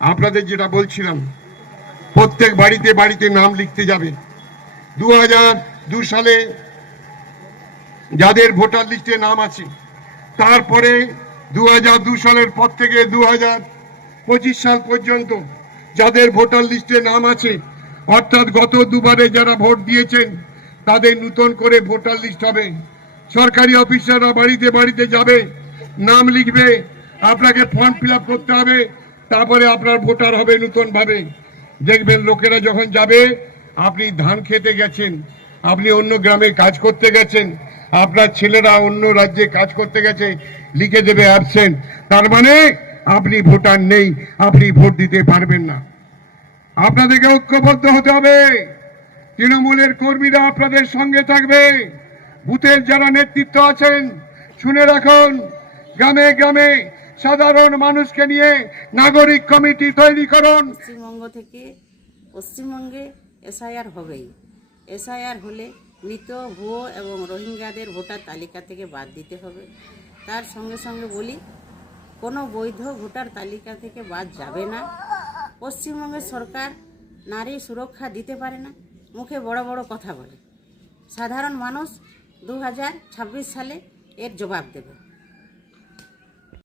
আপনাদের যেটা বলছিলাম, প্রত্যেক বাড়িতে বাড়িতে নাম লিখতে যাবে। দু দু সালে যাদের ভোটার লিস্টে নাম আছে, তারপরে দু দু সালের পর থেকে দু পঁচিশ সাল পর্যন্ত যাদের ভোটার লিস্টে নাম আছে, অর্থাৎ গত দুবারে যারা ভোট দিয়েছেন, তাদের নূতন করে ভোটার লিস্ট হবে। সরকারি অফিসাররা বাড়িতে বাড়িতে যাবে, নাম লিখবে, আপনাকে ফর্ম ফিল করতে হবে তারপরে আপনার ভোটার হবে নতুন ভাবে দেখবেন লোকেরা যখন যাবে, আপনি ধান খেতে গেছেন, আপনি অন্য গ্রামে কাজ করতে গেছেন, আপনার ছেলেরা অন্য রাজ্যে কাজ করতে গেছে, লিখে দেবে অ্যাবসেন্ট তার মানে আপনি ভোটার নেই, আপনি ভোট দিতে পারবেন না। আপনাদেরকে ঐক্যবদ্ধ হতে হবে। তৃণমূলের কর্মীরা আপনাদের সঙ্গে থাকবে। বুথের যারা নেতৃত্ব আছেন, শুনে রাখুন, গ্রামে গ্রামে সাধারণ মানুষকে নিয়ে নাগরিক কমিটি তৈরি করুন। পশ্চিমবঙ্গ থেকে পশ্চিমবঙ্গে এসআইআর হবেই। এসআইআর হলে মৃত, ভুয়ো এবং রোহিঙ্গাদের ভোটার তালিকা থেকে বাদ দিতে হবে। তার সঙ্গে সঙ্গে বলি, কোনো বৈধ ভোটার তালিকা থেকে বাদ যাবে না। পশ্চিমবঙ্গের সরকার নারী সুরক্ষা দিতে পারে না, মুখে বড় বড় কথা বলে। সাধারণ মানুষ দু হাজার ছাব্বিশ সালে এর জবাব দেবে।